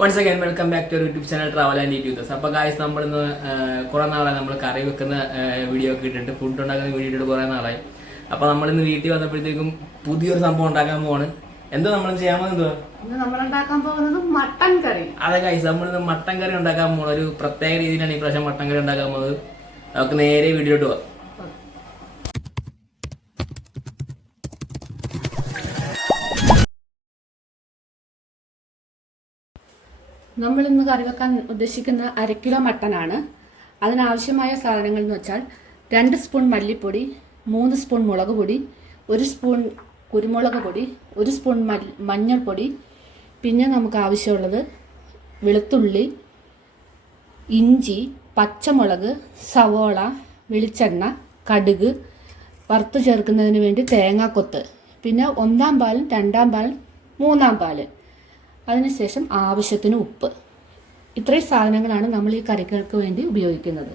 Once again welcome back to YouTube channel travel and YouTubers അപ്പോൾ guys നമ്മൾ ഇന്ന് കുറെ നാളായി നമ്മൾ കറി വെക്കുന്ന വീഡിയോ ഒക്കെ ഇട്ടിട്ട് ഫുഡ് ഉണ്ടാക്കുന്ന വീഡിയോ ഇട്ടിട്ട് കുറേ നാളായി. അപ്പോൾ നമ്മൾ ഇന്ന് വീട്ടിൽ വന്നപ്പോഴത്തേക്കും പുതിയൊരു സംഭവം ഉണ്ടാക്കാൻ പോവാണ്. എന്താ നമ്മൾ ചെയ്യാൻ പോകുന്നത്? Mutton curry. അതെ ഗായ്സ് നമ്മൾ ഇന്ന് മട്ടൻ കറി ഉണ്ടാക്കാൻ പോകുന്നത് ഒരു പ്രത്യേക രീതിയിലാണ് ഈ പ്രാവശ്യം മട്ടൻ കറി ഉണ്ടാക്കാൻ പോകുന്നത്. നമുക്ക് നേരെ വീഡിയോ ഇട്ട് പോവാം. നമ്മൾ ഇന്ന് കറി വെക്കാൻ ഉദ്ദേശിക്കുന്ന അര കിലോ മട്ടനാണ്. അതിനാവശ്യമായ സാധനങ്ങൾ എന്ന് വെച്ചാൽ രണ്ട് സ്പൂൺ മല്ലിപ്പൊടി മൂന്ന് സ്പൂൺ മുളക് പൊടി ഒരു സ്പൂൺ കുരുമുളക് പൊടി ഒരു സ്പൂൺ മഞ്ഞൾപ്പൊടി പിന്നെ നമുക്ക് ആവശ്യമുള്ളത് വെളുത്തുള്ളി ഇഞ്ചി പച്ചമുളക് സവോള വെളിച്ചെണ്ണ കടുക് വറുത്ത് ചേർക്കുന്നതിന് വേണ്ടി തേങ്ങാക്കൊത്ത് പിന്നെ ഒന്നാം പാലും രണ്ടാം പാലും മൂന്നാം പാൽ. അതിനുശേഷം ആവശ്യത്തിന് ഉപ്പ്. ഇത്രയും സാധനങ്ങളാണ് നമ്മൾ ഈ കറികൾക്ക് വേണ്ടി ഉപയോഗിക്കുന്നത്.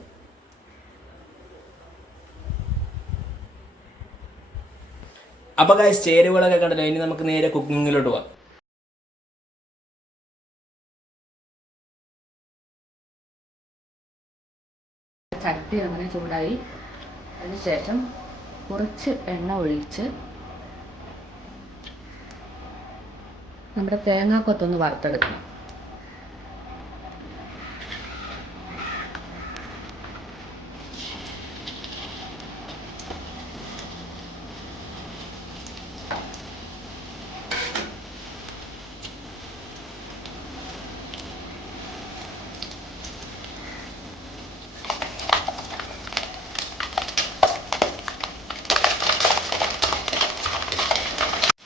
അപ്പോൾ ഗൈസ് ചേരുവകളൊക്കെ കണ്ടല്ലോ. ഇനി നമുക്ക് നേരെ കുക്കിങ്ങിലോട്ട് പോവാം. ചട്ടി അങ്ങനെ ചൂടായി. അതിനുശേഷം കുറച്ച് എണ്ണ ഒഴിച്ച് നമ്മുടെ തേങ്ങാക്കൊത്തൊന്ന് വറുത്തെടുക്കണം.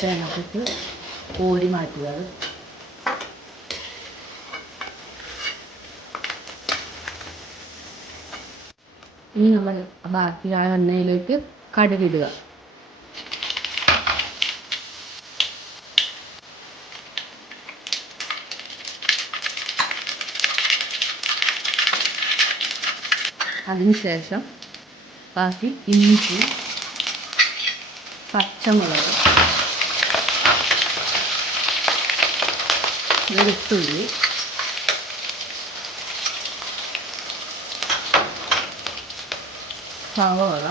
തേങ്ങക്കൊത്ത് കോരി മാറ്റുക. ഇനി നമ്മൾ ബാക്കി ആ എണ്ണയിലേക്ക് കടുകിടുക. അതിനുശേഷം ബാക്കി ഇഞ്ചി പച്ചമുളക് വെളുത്തുള്ളി. സവോള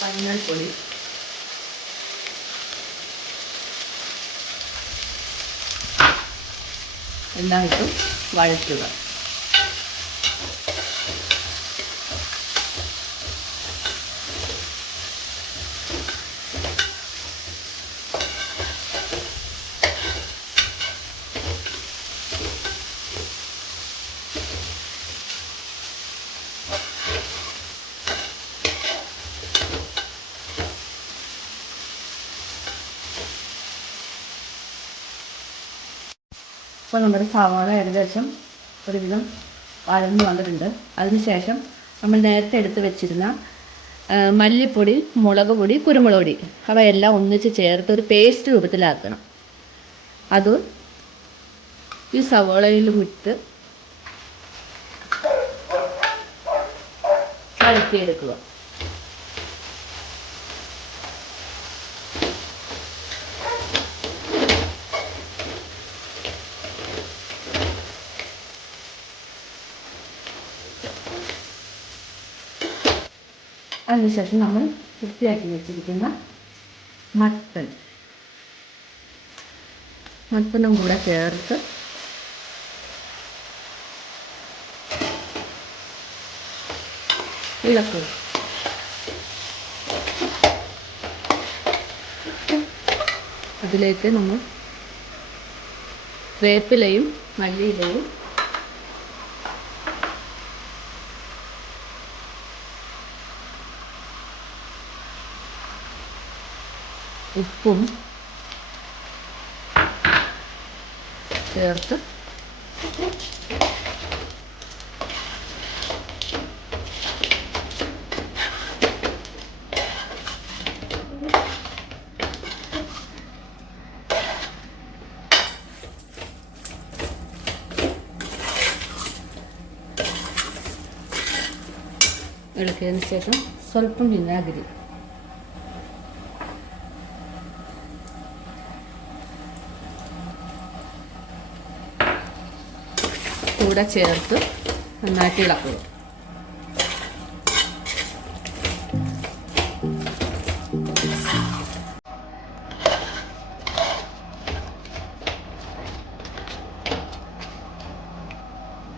മഞ്ഞൾപ്പൊടി എല്ലാം ഇട്ട് വഴറ്റുക. ഇപ്പോൾ നമ്മുടെ സവാള ഏകദേശം ഒരുവിധം വഴന്നു വന്നിട്ടുണ്ട്. അതിനുശേഷം നമ്മൾ നേരത്തെ എടുത്ത് വെച്ചിരുന്ന മല്ലിപ്പൊടി മുളക് പൊടി കുരുമുളക് പൊടി അവയെല്ലാം ഒന്നിച്ച് ചേർത്ത് ഒരു പേസ്റ്റ് രൂപത്തിലാക്കണം. അത് ഈ സവാളയിൽ വിട്ട് വഴറ്റിയെടുക്കുക. അതിനുശേഷം നമ്മൾ വൃത്തിയാക്കി വെച്ചിരിക്കുന്ന മട്ടൻ മട്ടനും കൂടെ ചേർത്ത് ഇളക്കുക അതിലേക്ക് നമ്മൾ വേപ്പിലയും മല്ലിയിലയും ഉപ്പും ചേർത്ത് ഇളക്കിയതിന് ശേഷം സ്വല്പം വിനാഗിരി. കൂടെ ചേർത്ത് നന്നായിട്ട് ഇളക്കുക.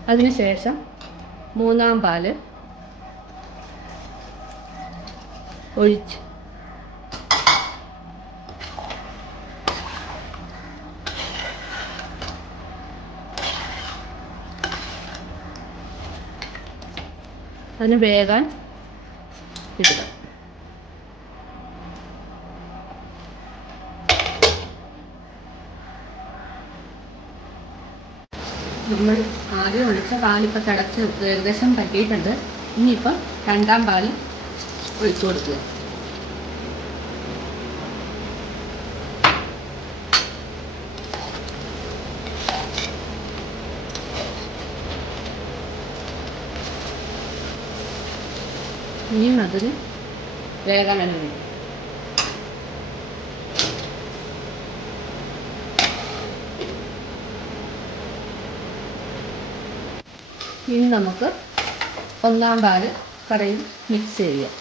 അതിനുശേഷം മൂന്നാം പാൽ ഒഴിച്ച് അതിന് വേകാൻ ഇടുക. നമ്മൾ ആദ്യം ഒഴിച്ച പാലിപ്പോൾ തിളച്ച് ഏകദേശം പറ്റിയിട്ടുണ്ട്. ഇനിയിപ്പം രണ്ടാം പാൽ ഒഴിച്ചു കൊടുക്കുക. ഇനിയും അതിന് വേഗം വേണം ഇനി നമുക്ക് ഒന്നാം പാൽ കടയിൽ മിക്സ് ചെയ്യാം.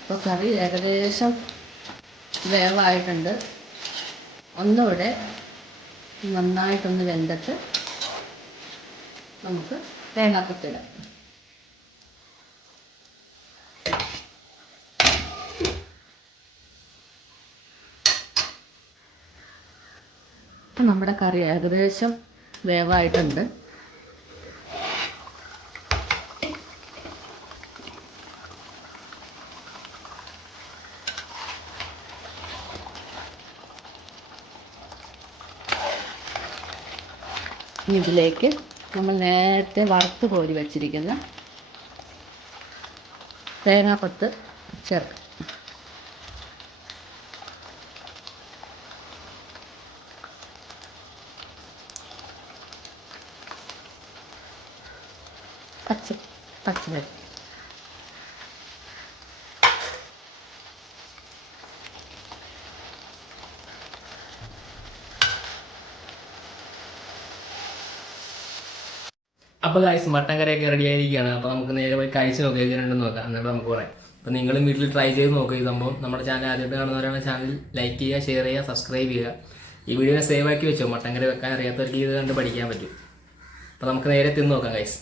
അപ്പോൾ കറി ഏകദേശം വേവായിട്ടുണ്ട് ഒന്നുകൂടെ നന്നായിട്ടൊന്ന് വെന്തിട്ട് നമുക്ക് തേങ്ങാക്കൊത്തിടാം നമ്മുടെ കറി ഏകദേശം വേവായിട്ടുണ്ട്. ഇനി ഇതിലേക്ക് നമ്മൾ നേരത്തെ വറുത്ത് കോരി വച്ചിരിക്കുന്ന തേങ്ങാക്കൊത്ത് ചേർക്കും. പച്ച പച്ചമുളക്. അപ്പോൾ കാഴ്ച മട്ടൻ കറിയൊക്കെ റെഡി ആയിരിക്കുകയാണ്. അപ്പോൾ നമുക്ക് നേരെ പോയി കാഴ്ച നോക്കാം. എങ്ങനെയുണ്ടെന്ന് നോക്കാം. എന്നിട്ട് നമുക്ക് പറയാം. അപ്പോൾ നിങ്ങളും വീട്ടിൽ ട്രൈ ചെയ്ത് നോക്കുക ഈ സംഭവം. നമ്മുടെ ചാനൽ ആദ്യമായിട്ട് കാണുന്നവരാണ് ചാനൽ ലൈക്ക് ചെയ്യുക ഷെയർ ചെയ്യുക സബ്സ്ക്രൈബ് ചെയ്യുക. ഈ വീഡിയോ സേവ് ആക്കി വെച്ചോ. മട്ടൻ കറി വെക്കാൻ അറിയാത്തവർക്ക് ഇത് കണ്ട് പഠിക്കാൻ പറ്റും. അപ്പോൾ നമുക്ക് നേരെ തിന്ന് നോക്കാം ഗൈസ്